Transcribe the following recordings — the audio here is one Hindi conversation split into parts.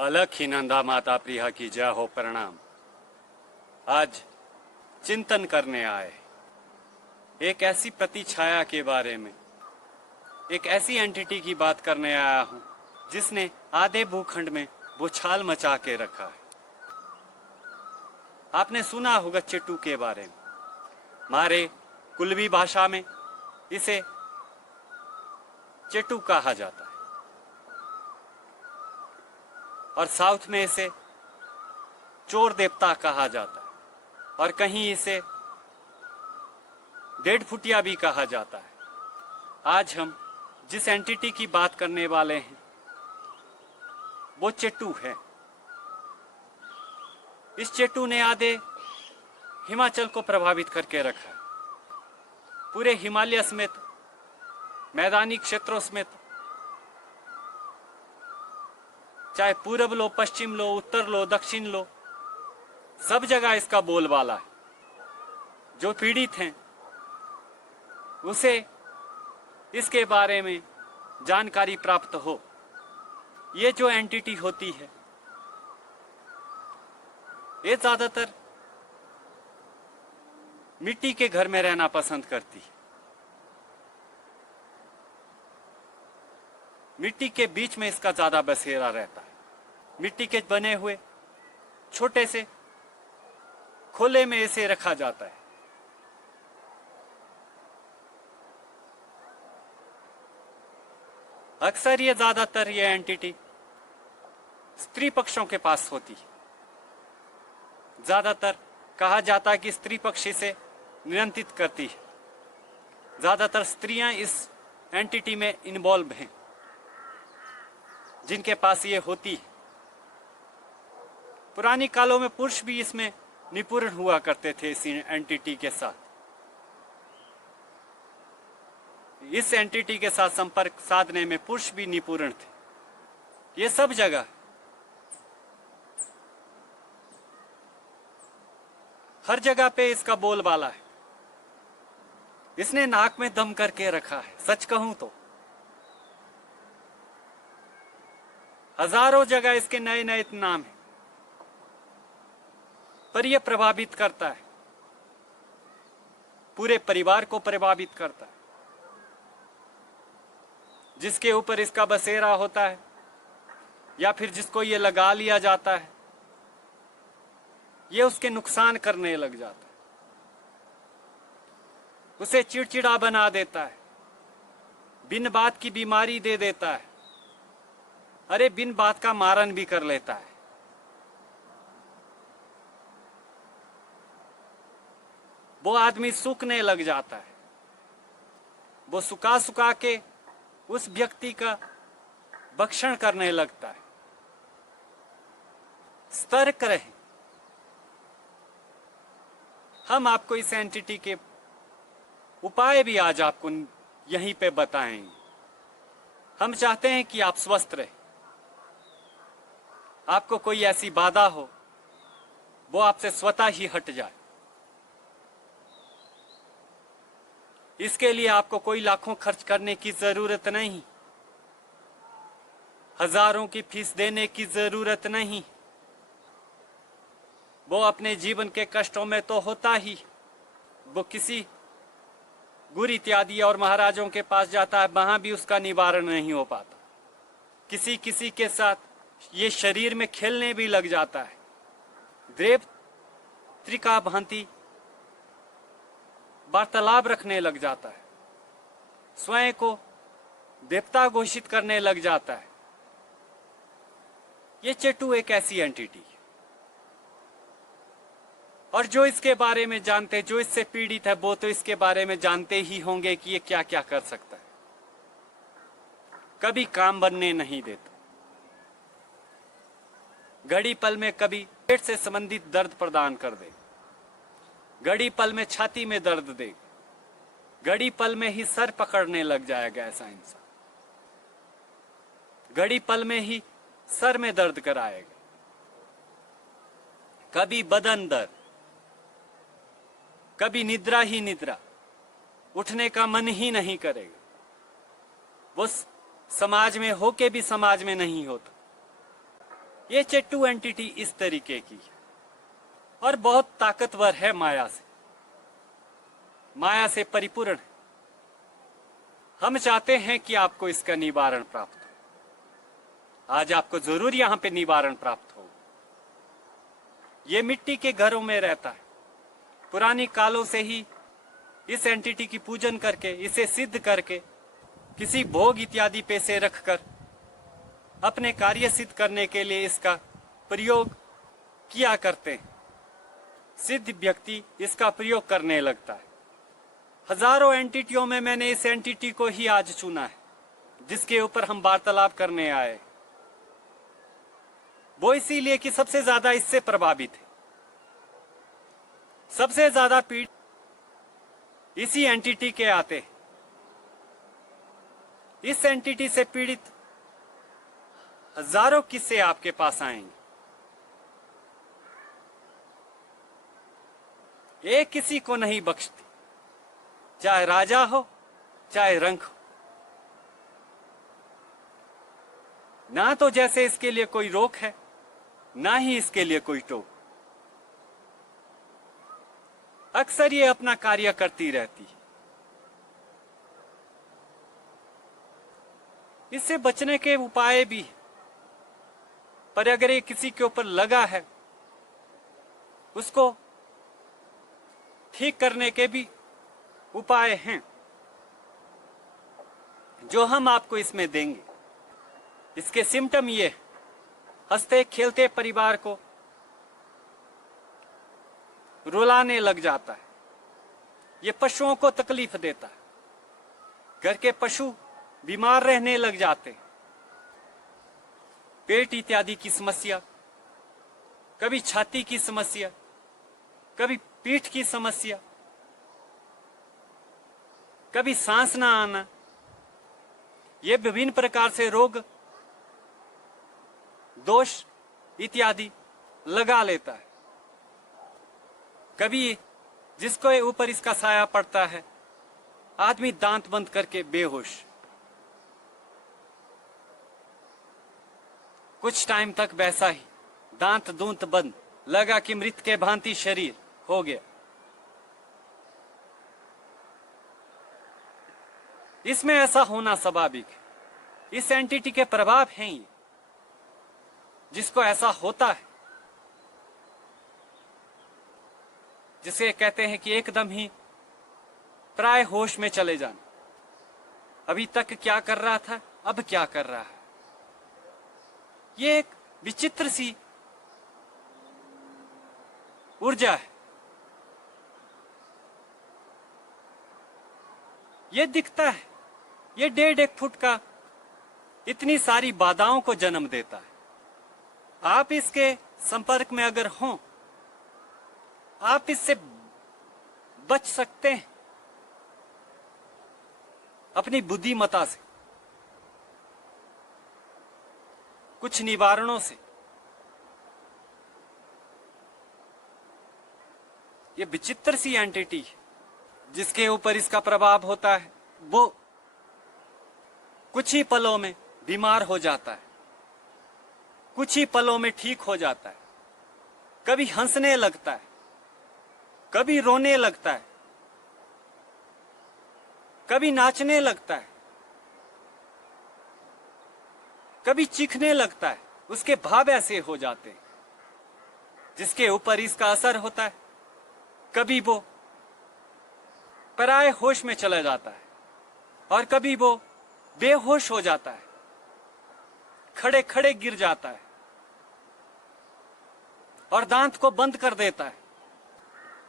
अलख ही नंदा माता प्रिया की जय हो प्रणाम। आज चिंतन करने आए एक ऐसी प्रतिछाया के बारे में, एक ऐसी एंटिटी की बात करने आया हूं जिसने आधे भूखंड में बुछाल मचा के रखा है। आपने सुना होगा चेटू के बारे में। हमारे कुल्वी भाषा में इसे चेटू कहा जाता है और साउथ में इसे चोर देवता कहा जाता है और कहीं इसे डेढ़ फुटिया भी कहा जाता है। आज हम जिस एंटिटी की बात करने वाले हैं वो चेटू है। इस चेटू ने आधे हिमाचल को प्रभावित करके रखा है। पूरे हिमालय समेत, मैदानी क्षेत्रों समेत, चाहे पूरब लो, पश्चिम लो, उत्तर लो, दक्षिण लो, सब जगह इसका बोलबाला है। जो पीड़ित हैं उसे इसके बारे में जानकारी प्राप्त हो। ये जो एंटिटी होती है ये ज्यादातर मिट्टी के घर में रहना पसंद करती है। मिट्टी के बीच में इसका ज्यादा बसेरा रहता है। मिट्टी के बने हुए छोटे से खोले में इसे रखा जाता है। अक्सर ये ज्यादातर ये एंटिटी स्त्री पक्षों के पास होती है। ज्यादातर कहा जाता है कि स्त्री पक्ष इसे नियंत्रित करती है। ज्यादातर स्त्रियां इस एंटिटी में इन्वॉल्व हैं जिनके पास ये होती है। पुरानी कालों में पुरुष भी इसमें निपुण हुआ करते थे। इस एंटिटी के साथ, इस एंटिटी के साथ संपर्क साधने में पुरुष भी निपुण थे। ये सब जगह, हर जगह पे इसका बोलबाला है। इसने नाक में दम करके रखा है। सच कहूं तो हजारों जगह इसके नए नए नाम हैं, पर यह प्रभावित करता है, पूरे परिवार को प्रभावित करता है। जिसके ऊपर इसका बसेरा होता है या फिर जिसको ये लगा लिया जाता है, ये उसके नुकसान करने लग जाता है। उसे चिड़चिड़ा बना देता है, बिन बात की बीमारी दे देता है, अरे बिन बात का मारन भी कर लेता है। वो आदमी सूखने लग जाता है। वो सुखा सुखा के उस व्यक्ति का भक्षण करने लगता है। सतर्क रहे। हम आपको इस एंटिटी के उपाय भी आज आपको यहीं पे बताएंगे। हम चाहते हैं कि आप स्वस्थ रहे। आपको कोई ऐसी बाधा हो वो आपसे स्वतः ही हट जाए। इसके लिए आपको कोई लाखों खर्च करने की जरूरत नहीं, हजारों की फीस देने की जरूरत नहीं। वो अपने जीवन के कष्टों में तो होता ही, वो किसी गुरु इत्यादि और महाराजों के पास जाता है, वहां भी उसका निवारण नहीं हो पाता। किसी किसी के साथ ये शरीर में खेलने भी लग जाता है। देव त्रिका भांति वार्तालाप रखने लग जाता है, स्वयं को देवता घोषित करने लग जाता है। ये चेटू एक ऐसी एंटिटी है और जो इसके बारे में जानते, जो इससे पीड़ित है, वो तो इसके बारे में जानते ही होंगे कि ये क्या क्या कर सकता है। कभी काम बनने नहीं देता। घड़ी पल में कभी पेट से संबंधित दर्द प्रदान कर दे, घड़ी पल में छाती में दर्द दे, घड़ी पल में ही सर पकड़ने लग जाएगा ऐसा इंसान, घड़ी पल में ही सर में दर्द कराएगा। कभी बदन दर्द, कभी निद्रा ही निद्रा, उठने का मन ही नहीं करेगा। वो समाज में होके भी समाज में नहीं होता। ये चेट्टू एंटिटी इस तरीके की है और बहुत ताकतवर है, माया से परिपूर्ण है। हम चाहते हैं कि आपको इसका निवारण प्राप्त हो। आज आपको जरूर यहां पे निवारण प्राप्त हो। ये मिट्टी के घरों में रहता है। पुरानी कालों से ही इस एंटिटी की पूजन करके, इसे सिद्ध करके, किसी भोग इत्यादि पे से रखकर अपने कार्य सिद्ध करने के लिए इसका प्रयोग किया करते हैं। सिद्ध व्यक्ति इसका प्रयोग करने लगता है। हजारों एंटिटियों में मैंने इस एंटिटी को ही आज चुना है, जिसके ऊपर हम वार्तालाप करने आए। वो इसीलिए कि सबसे ज्यादा इससे प्रभावित है, सबसे ज्यादा पीड़ इसी एंटिटी के आते हैं। इस एंटिटी से पीड़ित हजारों किस्से आपके पास आएंगे। एक किसी को नहीं बख्शती, चाहे राजा हो चाहे रंक हो। ना तो जैसे इसके लिए कोई रोक है, ना ही इसके लिए कोई टोक। अक्सर ये अपना कार्य करती रहती है। इससे बचने के उपाय भी, पर अगर ये किसी के ऊपर लगा है, उसको ठीक करने के भी उपाय हैं, जो हम आपको इसमें देंगे। इसके सिम्टम ये, हंसते खेलते परिवार को रुलाने लग जाता है। ये पशुओं को तकलीफ देता है। घर के पशु बीमार रहने लग जाते हैं। पेट इत्यादि की समस्या, कभी छाती की समस्या, कभी पीठ की समस्या, कभी सांस ना आना, ये विभिन्न प्रकार से रोग दोष इत्यादि लगा लेता है। कभी जिसको ऊपर इसका साया पड़ता है, आदमी दांत बंद करके बेहोश, कुछ टाइम तक वैसा ही दांत दूंत बंद, लगा कि मृत के भांति शरीर हो गया। इसमें ऐसा होना स्वाभाविक है। इस एंटिटी के प्रभाव हैं ये, जिसको ऐसा होता है, जिसे कहते हैं कि एकदम ही प्राय होश में चले जाना। अभी तक क्या कर रहा था, अब क्या कर रहा है। ये एक विचित्र सी ऊर्जा है। ये दिखता है, ये 1.5 फुट का इतनी सारी बाधाओं को जन्म देता है। आप इसके संपर्क में अगर हों, आप इससे बच सकते हैं अपनी बुद्धिमत्ता से, कुछ निवारणों से। ये विचित्र सी एंटिटी जिसके ऊपर इसका प्रभाव होता है, वो कुछ ही पलों में बीमार हो जाता है, कुछ ही पलों में ठीक हो जाता है। कभी हंसने लगता है, कभी रोने लगता है, कभी नाचने लगता है, कभी चीखने लगता है। उसके भाव ऐसे हो जाते हैं जिसके ऊपर इसका असर होता है। कभी वो पराये होश में चला जाता है और कभी वो बेहोश हो जाता है, खड़े खड़े गिर जाता है और दांत को बंद कर देता है।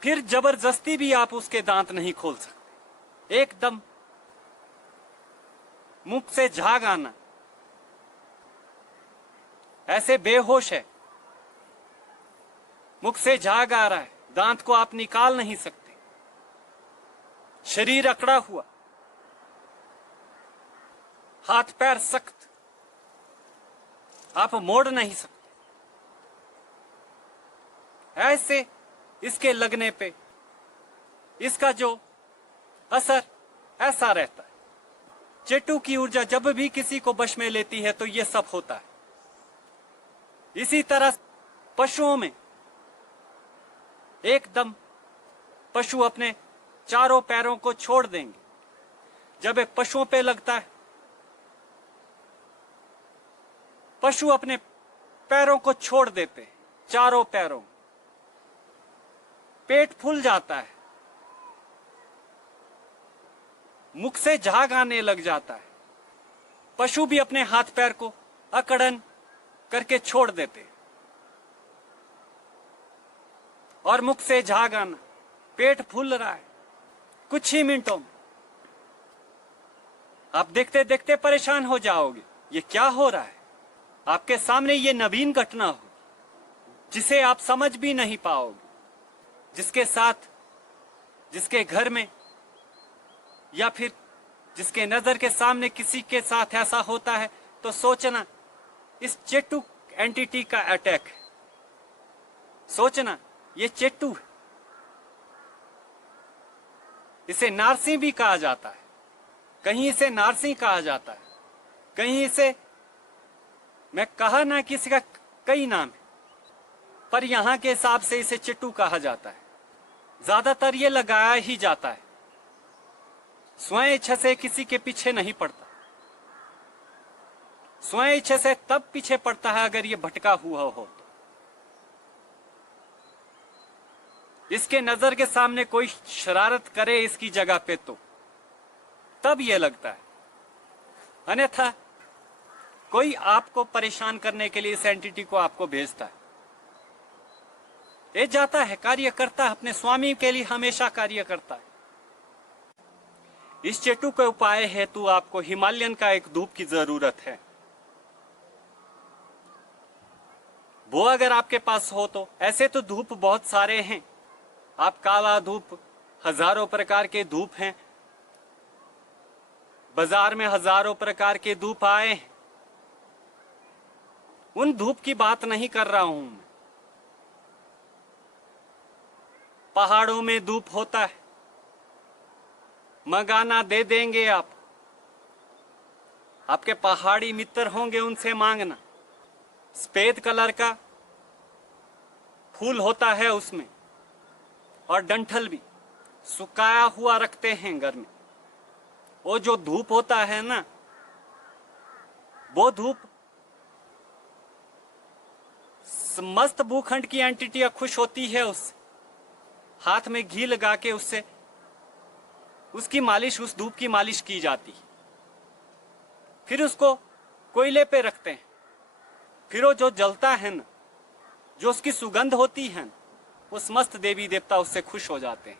फिर जबरदस्ती भी आप उसके दांत नहीं खोल सकते। एकदम मुख से झाग आना, ऐसे बेहोश है, मुख से झाग आ रहा है, दांत को आप निकाल नहीं सकते, शरीर अकड़ा हुआ, हाथ पैर सख्त, आप मोड़ नहीं सकते। ऐसे इसके लगने पे इसका जो असर ऐसा रहता है। चेट्टू की ऊर्जा जब भी किसी को वश में लेती है तो ये सब होता है। इसी तरह पशुओं में एकदम पशु अपने चारों पैरों को छोड़ देंगे। जब एक पशुओं पे लगता है, पशु अपने पैरों को छोड़ देते हैं, चारों पैरों, पेट फूल जाता है, मुख से झाग आने लग जाता है। पशु भी अपने हाथ पैर को अकड़न करके छोड़ देते और मुख से झाग आना, पेट फूल रहा है कुछ ही मिनटों में। आप देखते देखते परेशान हो जाओगे, ये क्या हो रहा है। आपके सामने ये नवीन घटना हो जिसे आप समझ भी नहीं पाओगे, जिसके साथ, जिसके घर में या फिर जिसके नजर के सामने किसी के साथ ऐसा होता है तो सोचना इस चेट्टू एंटिटी का अटैक है। सोचना ये चेट्टू है। इसे नारसिंह भी कहा जाता है, कहीं इसे नारसिंह कहा जाता है, कहीं इसे, मैं कहा ना किसी का कई नाम है, पर यहां के हिसाब से इसे चिट्टू कहा जाता है। ज्यादातर ये लगाया ही जाता है, स्वयं इच्छा से किसी के पीछे नहीं पड़ता। स्वयं इच्छा से तब पीछे पड़ता है अगर ये भटका हुआ हो तो। इसके नजर के सामने कोई शरारत करे इसकी जगह पे तो तब ये लगता है, अन्यथा कोई आपको परेशान करने के लिए इस एंटिटी को आपको भेजता है। ये जाता है, कार्य करता है, अपने स्वामी के लिए हमेशा कार्य करता है। इस चेट्टू के उपाय हेतु आपको हिमालयन का एक धूप की जरूरत है। वो अगर आपके पास हो तो, ऐसे तो धूप बहुत सारे हैं। आप काला धूप, हजारों प्रकार के धूप हैं, बाजार में हजारों प्रकार के धूप आए हैं। उन धूप की बात नहीं कर रहा हूं मैं। पहाड़ों में धूप होता है, मंगाना दे देंगे आप। आपके पहाड़ी मित्र होंगे, उनसे मांगना। सफेद कलर का फूल होता है उसमें, और डंठल भी सुखाया हुआ रखते हैं घर में। वो जो धूप होता है ना, वो धूप समस्त भूखंड की एंटिटियां खुश होती है उससे। हाथ में घी लगा के उससे उसकी मालिश, उस धूप की मालिश की जाती है। फिर उसको कोयले पे रखते हैं। फिर वो जो जलता है ना, जो उसकी सुगंध होती है ना, वो समस्त देवी देवता उससे खुश हो जाते हैं।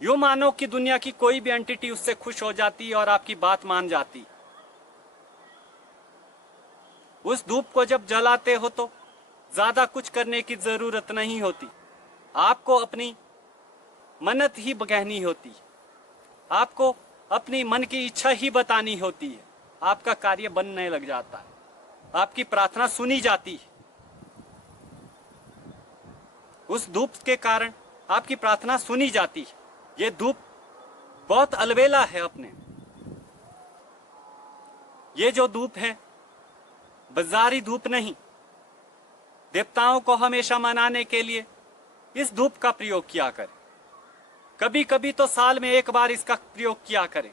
यूं मानो कि दुनिया की कोई भी एंटिटी उससे खुश हो जाती है और आपकी बात मान जाती। उस धूप को जब जलाते हो तो ज्यादा कुछ करने की जरूरत नहीं होती। आपको अपनी मन्नत ही कहनी होती है, आपको अपनी मन की इच्छा ही बतानी होती है। आपका कार्य बनने लग जाता है, आपकी प्रार्थना सुनी जाती है। उस धूप के कारण आपकी प्रार्थना सुनी जाती है। ये धूप बहुत अलबेला है अपने। ये जो धूप है बाजारी धूप नहीं। देवताओं को हमेशा मनाने के लिए इस धूप का प्रयोग किया करें। कभी कभी तो साल में एक बार इसका प्रयोग किया करें।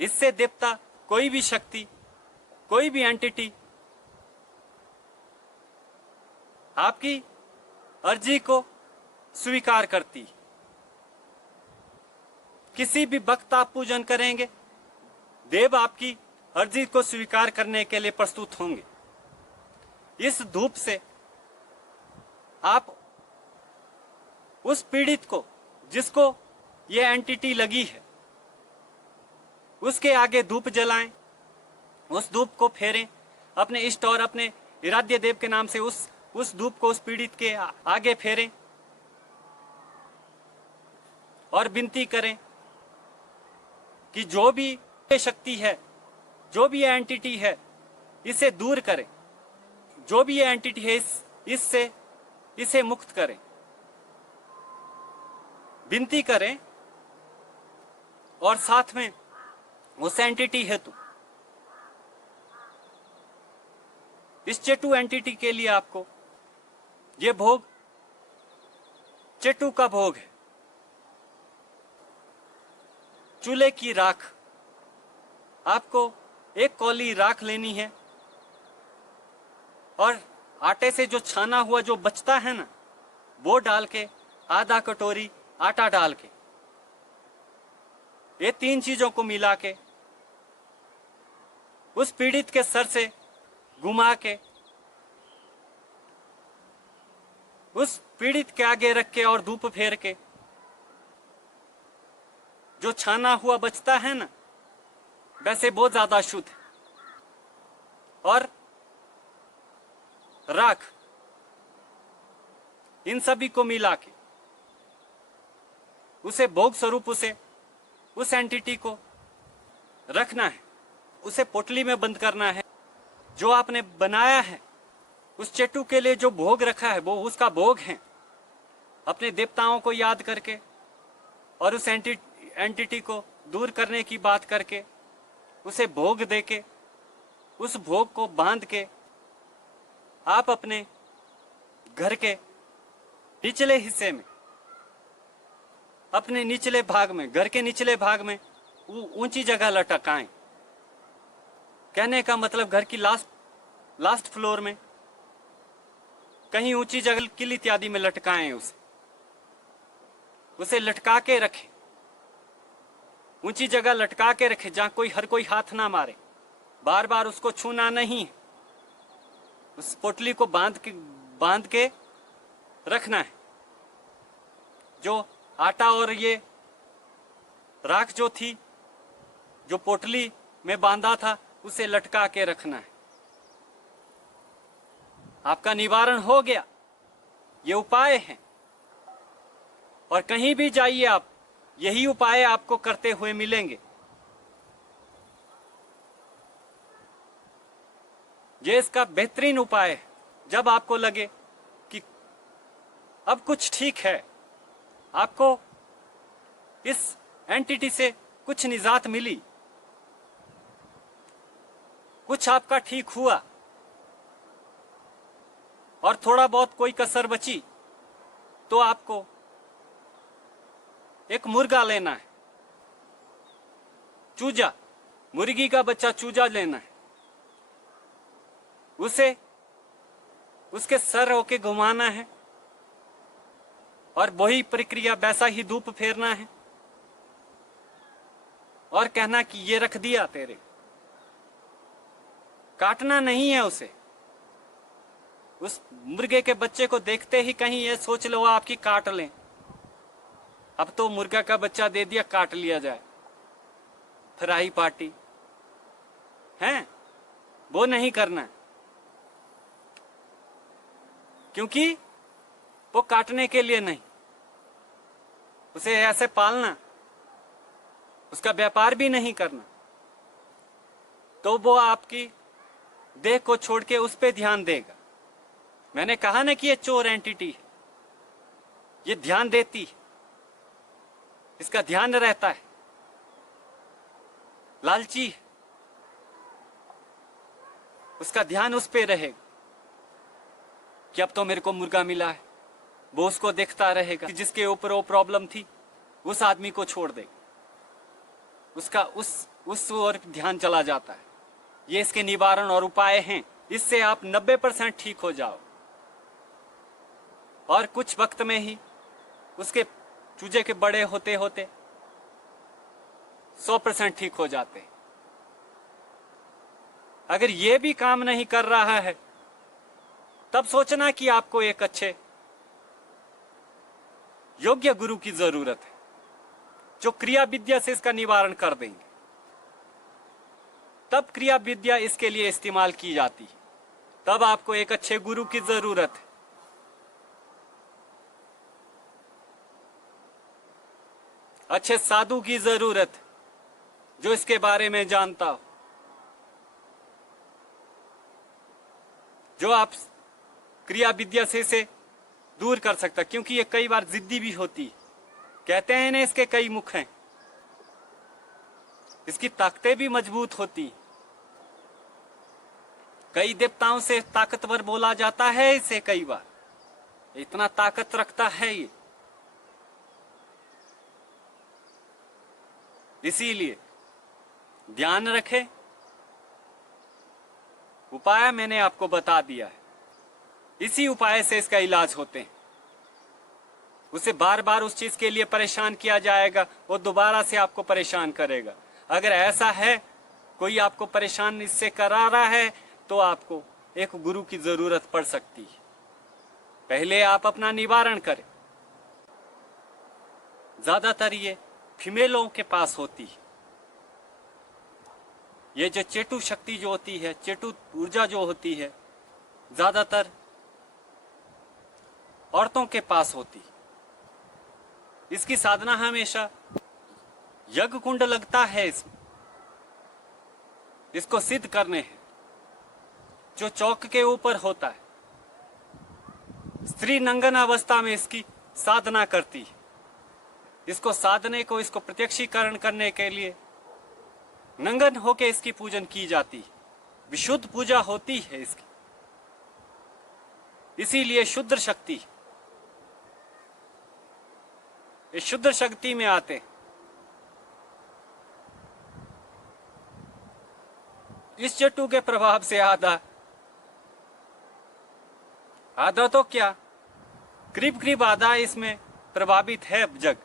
इससे देवता, कोई भी शक्ति, कोई भी एंटिटी आपकी अर्जी को स्वीकार करती। किसी भी भक्त आप पूजन करेंगे, देव आपकी अर्जी को स्वीकार करने के लिए प्रस्तुत होंगे। इस धूप से आप उस पीड़ित को, जिसको ये एंटिटी लगी है, उसके आगे धूप जलाएं, उस धूप को फेरें अपने इष्ट और अपने इराद्य देव के नाम से। उस धूप को उस पीड़ित के आगे फेरें और विनती करें कि जो भी ये शक्ति है, जो भी ये एंटिटी है, इसे दूर करें। जो भी ये एंटिटी है, इससे इसे मुक्त करें। विनती करें और साथ में उस एंटिटी हेतु इस चेटू एंटिटी के लिए आपको ये भोग चेटू का भोग है। चूल्हे की राख, आपको एक कौली राख लेनी है और आटे से जो छाना हुआ जो बचता है ना, वो डाल के आधा कटोरी आटा डाल के ये 3 चीजों को मिला के उस पीड़ित के सर से घुमा के उस पीड़ित के आगे रख के और धूप फेर के जो छाना हुआ बचता है ना, वैसे बहुत ज्यादा शुद्ध है। और राख, इन सभी को मिला के उसे भोग स्वरूप उस एंटिटी को रखना है, उसे पोटली में बंद करना है। जो आपने बनाया है उस चेटू के लिए जो भोग रखा है वो उसका भोग है। अपने देवताओं को याद करके और उस एंटिटी को दूर करने की बात करके उसे भोग देके उस भोग को बांध के आप अपने घर के निचले हिस्से में, अपने निचले भाग में, घर के निचले भाग में ऊंची जगह लटकाएं। कहने का मतलब घर की लास्ट फ्लोर में कहीं ऊंची जगह किल इत्यादि में लटकाएं। उसे लटका के रखें, ऊंची जगह लटका के रखें जहां हर कोई हाथ ना मारे। बार बार उसको छूना नहीं, उस पोटली को बांध के रखना है। जो आटा और ये राख जो थी, जो पोटली में बांधा था, उसे लटका के रखना है। आपका निवारण हो गया। ये उपाय है और कहीं भी जाइए आप, यही उपाय आपको करते हुए मिलेंगे। ये इसका बेहतरीन उपाय है। जब आपको लगे कि अब कुछ ठीक है, आपको इस एंटिटी से कुछ निजात मिली, कुछ आपका ठीक हुआ और थोड़ा बहुत कोई कसर बची, तो आपको एक मुर्गा लेना है, चूजा, मुर्गी का बच्चा चूजा लेना है। उसे उसके सर होके घुमाना है और वही प्रक्रिया, वैसा ही धूप फेरना है और कहना कि ये रख दिया तेरे। काटना नहीं है उसे। उस मुर्गे के बच्चे को देखते ही कहीं ये सोच लो आपकी काट लें। अब तो मुर्गा का बच्चा दे दिया, काट लिया जाए, फ्राई पार्टी है, वो नहीं करना है। क्योंकि वो काटने के लिए नहीं, उसे ऐसे पालना, उसका व्यापार भी नहीं करना। तो वो आपकी देह को छोड़ के उस पे ध्यान देगा। मैंने कहा ना कि ये चोर एंटिटी है, ये ध्यान देती है, इसका ध्यान रहता है, लालची है, उसका ध्यान उस पे रहेगा कि अब तो मेरे को मुर्गा मिला है। वो उसको देखता रहेगा, जिसके ऊपर वो प्रॉब्लम थी उस आदमी को छोड़ देगा, उसका उस ओर ध्यान चला जाता है। ये इसके निवारण और उपाय हैं। इससे आप 90% ठीक हो जाओ और कुछ वक्त में ही उसके चूजे के बड़े होते होते 100% ठीक हो जाते हैं। अगर ये भी काम नहीं कर रहा है, तब सोचना कि आपको एक अच्छे योग्य गुरु की जरूरत है, जो क्रिया विद्या से इसका निवारण कर देंगे। तब क्रिया विद्या इसके लिए इस्तेमाल की जाती है। तब आपको एक अच्छे गुरु की जरूरत है। अच्छे साधु की जरूरत है, जो इसके बारे में जानता हो, जो आप क्रिया विद्या से इसे दूर कर सकता। क्योंकि ये कई बार जिद्दी भी होती है। कहते हैं ना, इसके कई मुख हैं, इसकी ताकतें भी मजबूत होती। कई देवताओं से ताकतवर बोला जाता है इसे कई बार, इतना ताकत रखता है ये। इसीलिए ध्यान रखें, उपाय मैंने आपको बता दिया है, इसी उपाय से इसका इलाज होते हैं। उसे बार बार उस चीज के लिए परेशान किया जाएगा, वो दोबारा से आपको परेशान करेगा। अगर ऐसा है कोई आपको परेशान इससे करा रहा है तो आपको एक गुरु की जरूरत पड़ सकती है। पहले आप अपना निवारण करें। ज्यादातर ये फीमेलों के पास होती है। ये जो चेटु शक्ति जो होती है, चेटु ऊर्जा जो होती है, ज्यादातर औरतों के पास होती है। इसकी साधना हमेशा यज्ञ कुंड लगता है इसमें, इसको सिद्ध करने हैं, जो चौक के ऊपर होता है। स्त्री नंगन अवस्था में इसकी साधना करती है। इसको साधने को, इसको प्रत्यक्षीकरण करने के लिए नंगन होके इसकी पूजन की जाती है। विशुद्ध पूजा होती है इसकी, इसीलिए शुद्ध शक्ति, इस शुद्ध शक्ति में आते हैं। इस चट्टू के प्रभाव से आधा तो क्या, करीब आधा इसमें प्रभावित है जग।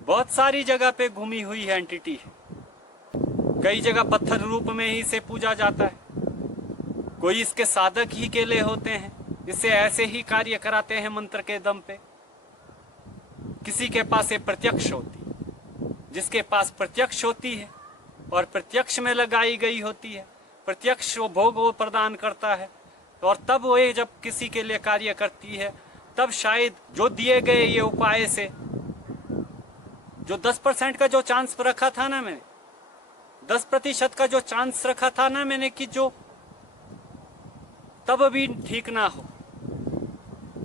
बहुत सारी जगह पे घूमी हुई है एंटिटी है। कई जगह पत्थर रूप में ही इसे पूजा जाता है। कोई इसके साधक ही के लिए होते हैं, इससे ऐसे ही कार्य कराते हैं मंत्र के दम पे। किसी के पास ये प्रत्यक्ष होती है, जिसके पास प्रत्यक्ष होती है और प्रत्यक्ष में लगाई गई होती है, प्रत्यक्ष वो भोग वो प्रदान करता है। और तब वो जब किसी के लिए कार्य करती है, तब शायद जो दिए गए ये उपाय से जो 10% का जो चांस रखा था ना मैंने, 10% का जो चांस रखा था ना मैंने कि जो तब भी ठीक ना हो,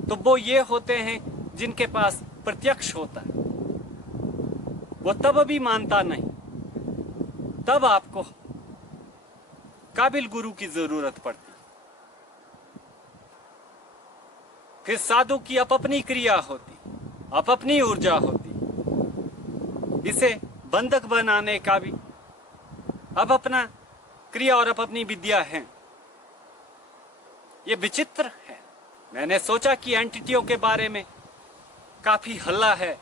तो वो ये होते हैं जिनके पास प्रत्यक्ष होता है। वो तब भी मानता नहीं, तब आपको काबिल गुरु की जरूरत पड़ती। फिर साधु की अपनी क्रिया होती, अपनी ऊर्जा होती। इसे बंधक बनाने का भी अपना क्रिया और अपनी विद्या है। ये विचित्र है। मैंने सोचा कि एंटिटियों के बारे में काफी हल्ला है,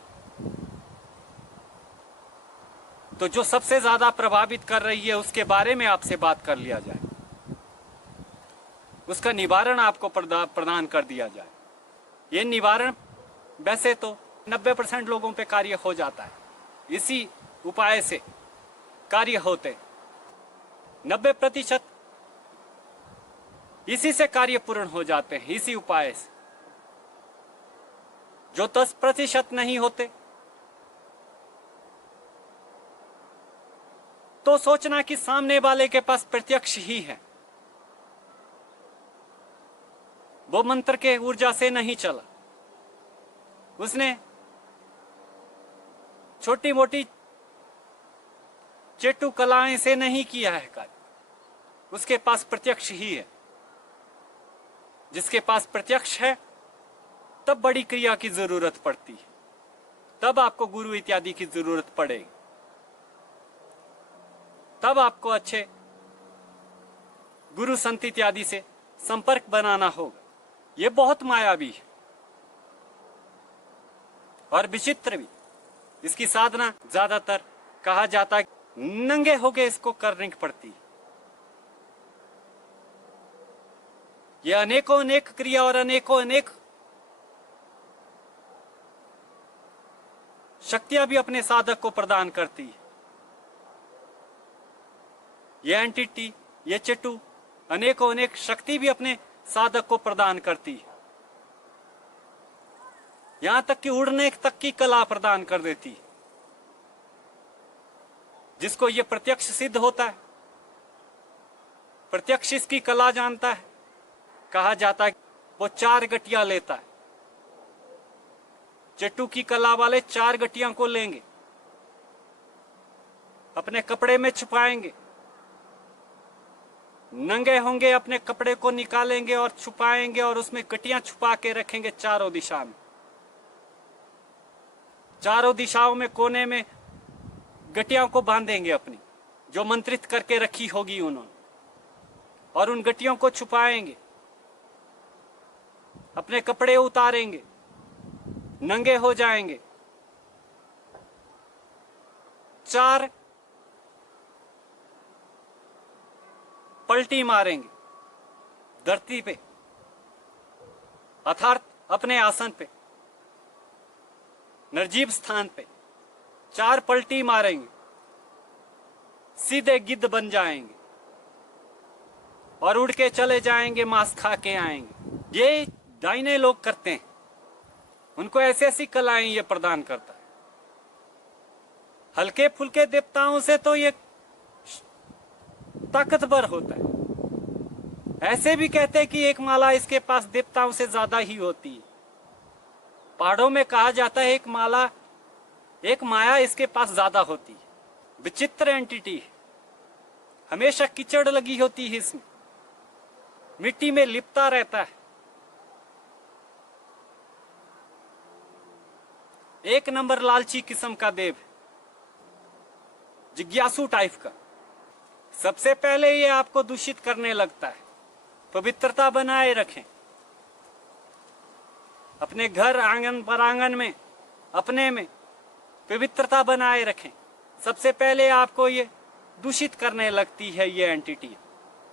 तो जो सबसे ज्यादा प्रभावित कर रही है उसके बारे में आपसे बात कर लिया जाए, उसका निवारण आपको प्रदान कर दिया जाए। ये निवारण वैसे तो 90% लोगों पे कार्य हो जाता है, इसी उपाय से कार्य होते। 90% इसी से कार्य पूर्ण हो जाते हैं, इसी उपाय से। जो 10% नहीं होते तो सोचना कि सामने वाले के पास प्रत्यक्ष ही है, वो मंत्र के ऊर्जा से नहीं चला, उसने छोटी मोटी चेटू कलाएं से नहीं किया है कार्य, उसके पास प्रत्यक्ष ही है। जिसके पास प्रत्यक्ष है तब बड़ी क्रिया की जरूरत पड़ती है, तब आपको गुरु इत्यादि की जरूरत पड़ेगी, तब आपको अच्छे गुरु संत इत्यादि से संपर्क बनाना होगा। ये बहुत मायावी है और विचित्र भी। इसकी साधना ज्यादातर कहा जाता है नंगे होके इसको करनी पड़ती है। ये अनेकों अनेक क्रिया और अनेकों अनेक शक्तियां भी अपने साधक को प्रदान करती है। ये एंटिटी, ये चट्टू अनेकों अनेक शक्ति भी अपने साधक को प्रदान करती है। यहां तक कि उड़ने तक की कला प्रदान कर देती है। जिसको ये प्रत्यक्ष सिद्ध होता है, प्रत्यक्ष इसकी कला जानता है, कहा जाता है वो 4 गटिया लेता है। चट्टू की कला वाले 4 गटिया को लेंगे, अपने कपड़े में छुपाएंगे, नंगे होंगे, अपने कपड़े को निकालेंगे और छुपाएंगे और उसमें गटियां छुपा के रखेंगे चारों दिशा में। चारों दिशाओं में कोने में गटियां को बांधेंगे अपनी, जो मंत्रित करके रखी होगी उन्होंने, और उन गटियों को छुपाएंगे, अपने कपड़े उतारेंगे, नंगे हो जाएंगे, 4 पलटी मारेंगे धरती पे, अर्थात अपने आसन पे, निर्जीव स्थान पे 4 पलटी मारेंगे, सीधे गिद्ध बन जाएंगे और उड़ के चले जाएंगे, मांस खा के आएंगे। ये डाइने लोग करते हैं, उनको ऐसी ऐसी कलाएं ये प्रदान करता है। हल्के फुल्के देवताओं से तो ये ताकतवर होता है। ऐसे भी कहते हैं कि एक माला इसके पास देवताओं से ज्यादा ही होती है। पहाड़ों में कहा जाता है एक माया इसके पास ज्यादा होती है। विचित्र एंटिटी है, हमेशा कीचड़ लगी होती है इसमें, मिट्टी में लिपटा रहता है। एक नंबर लालची किस्म का देव, जिज्ञासु टाइप का। सबसे पहले ये आपको दूषित करने लगता है। पवित्रता बनाए रखें अपने घर, आंगन परांगन में, अपने में पवित्रता बनाए रखें। सबसे पहले आपको ये दूषित करने लगती है ये एंटिटी।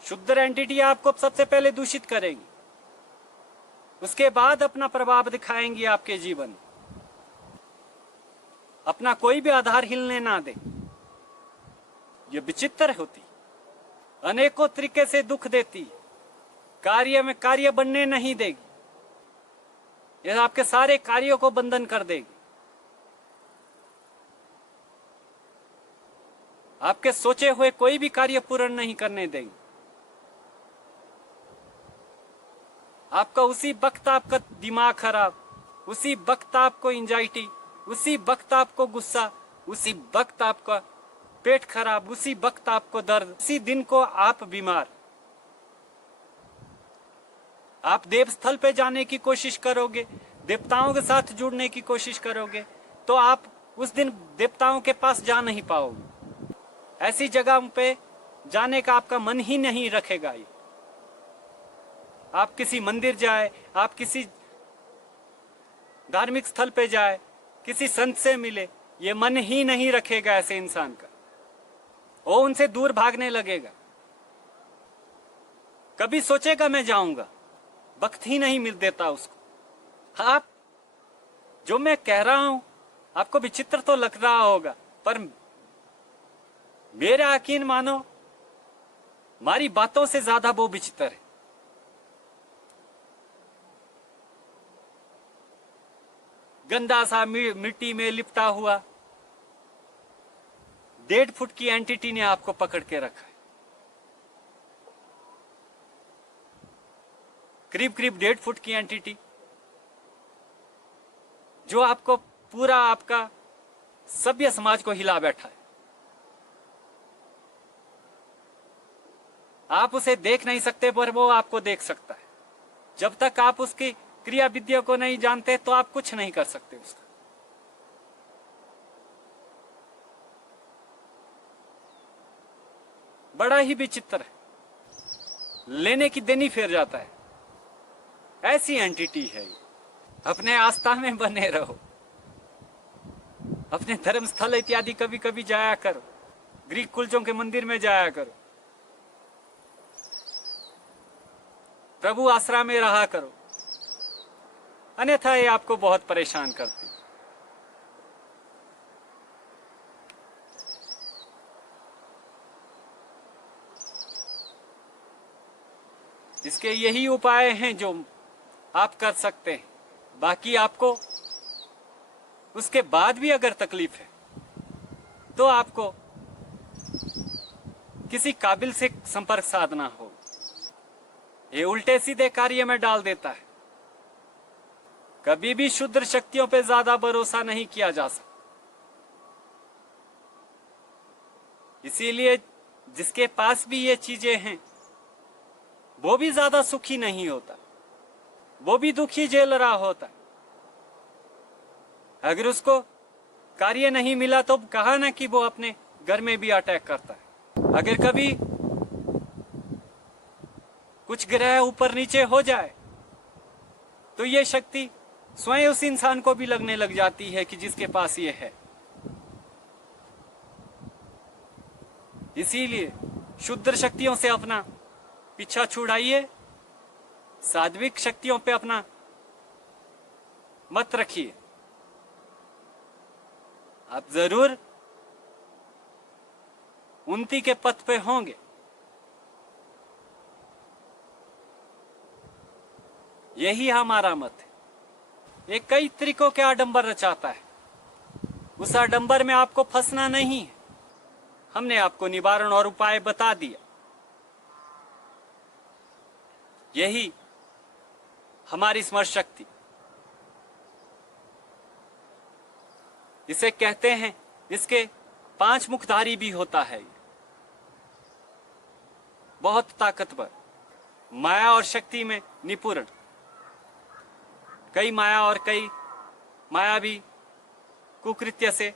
शुद्ध एंटिटी आपको सबसे पहले दूषित करेगी, उसके बाद अपना प्रभाव दिखाएंगी आपके जीवन में। अपना कोई भी आधार हिलने ना दे। ये विचित्र होती, अनेकों तरीके से दुख देती, कार्य में कार्य बनने नहीं देगी, यह आपके सारे कार्यों को बंधन कर देगी। आपके सोचे हुए कोई भी कार्य पूर्ण नहीं करने देगी। आपका उसी वक्त आपका दिमाग खराब, उसी वक्त आपको एंजाइटी, उसी वक्त आपको गुस्सा, उसी वक्त आपका पेट खराब, उसी वक्त आपको दर्द, उसी दिन को आप बीमार। आप देव स्थल पे जाने की कोशिश करोगे, देवताओं के साथ जुड़ने की कोशिश करोगे, तो आप उस दिन देवताओं के पास जा नहीं पाओगे। ऐसी जगह पे जाने का आपका मन ही नहीं रखेगा। ये आप किसी मंदिर जाए, आप किसी धार्मिक स्थल पे जाए, किसी संत से मिले, ये मन ही नहीं रखेगा ऐसे इंसान का। वो उनसे दूर भागने लगेगा। कभी सोचेगा मैं जाऊंगा, वक्त ही नहीं मिल देता उसको। आप जो मैं कह रहा हूं आपको विचित्र तो लग रहा होगा, पर मेरा यकीन मानो, हमारी बातों से ज्यादा वो विचित्र है। गंदा सा मिट्टी में लिपटा हुआ 1.5 फुट की एंटिटी ने आपको पकड़ के रखा है। करीब करीब 1.5 फुट की एंटिटी, जो आपको पूरा आपका सभ्य समाज को हिला बैठा है। आप उसे देख नहीं सकते, पर वो आपको देख सकता है। जब तक आप उसकी क्रिया विद्या को नहीं जानते तो आप कुछ नहीं कर सकते उसका। बड़ा ही विचित्र है, लेने की देनी फेर जाता है। ऐसी एंटिटी है। अपने आस्था में बने रहो, अपने धर्म स्थल इत्यादि कभी कभी जाया करो, ग्रीक कुलजों के मंदिर में जाया करो, प्रभु आश्रम में रहा करो, अन्यथा ये आपको बहुत परेशान करती। इसके यही उपाय हैं जो आप कर सकते हैं। बाकी आपको उसके बाद भी अगर तकलीफ है तो आपको किसी काबिल से संपर्क साधना हो। ये उल्टे सीधे कार्य में डाल देता है। कभी भी शुद्ध शक्तियों पे ज्यादा भरोसा नहीं किया जा सकता। इसीलिए जिसके पास भी ये चीजें हैं वो भी ज्यादा सुखी नहीं होता, वो भी दुखी झेल रहा होता। अगर उसको कार्य नहीं मिला तो कहा ना कि वो अपने घर में भी अटैक करता है। अगर कभी कुछ ग्रह ऊपर नीचे हो जाए तो ये शक्ति स्वयं उस इंसान को भी लगने लग जाती है कि जिसके पास ये है। इसीलिए शुद्ध शक्तियों से अपना पीछा छुड़ाइए, सात्विक शक्तियों पे अपना मत रखिए। आप जरूर उन्नति के पथ पे होंगे। यही हमारा मत है। ये कई तरीकों के आडंबर रचाता है, उस आडंबर में आपको फंसना नहीं है। हमने आपको निवारण और उपाय बता दिया। यही हमारी स्मरण शक्ति, इसे कहते हैं। इसके 5 मुखधारी भी होता है, बहुत ताकतवर, माया और शक्ति में निपुण। कई माया और कई मायावी कुकृत्य से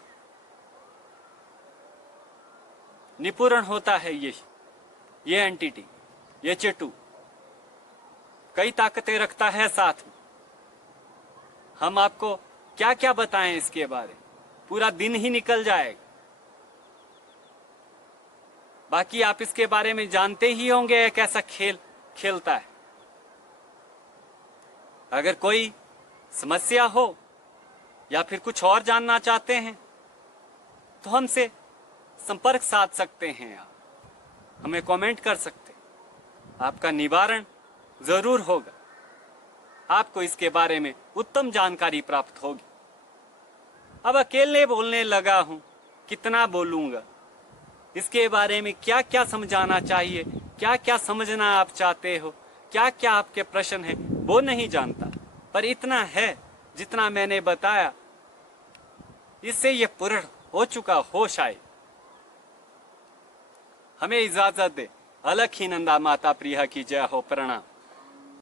निपुण होता है ये एंटिटी, ये चेटू कई ताकतें रखता है साथ में। हम आपको क्या क्या बताएं इसके बारे, पूरा दिन ही निकल जाएगा। बाकी आप इसके बारे में जानते ही होंगे एक ऐसा खेल खेलता है। अगर कोई समस्या हो या फिर कुछ और जानना चाहते हैं तो हमसे संपर्क साध सकते हैं। आप हमें कमेंट कर सकते हैं, आपका निवारण जरूर होगा। आपको इसके बारे में उत्तम जानकारी प्राप्त होगी। अब अकेले बोलने लगा हूं, कितना बोलूंगा। इसके बारे में क्या क्या समझाना चाहिए, क्या क्या समझना आप चाहते हो, क्या क्या आपके प्रश्न हैं, वो नहीं जानता। पर इतना है जितना मैंने बताया, इससे ये पूर्ण हो चुका हो शायद। हमें इजाजत दे। अलख ही नंदा माता प्रिया की जय हो। प्रणाम।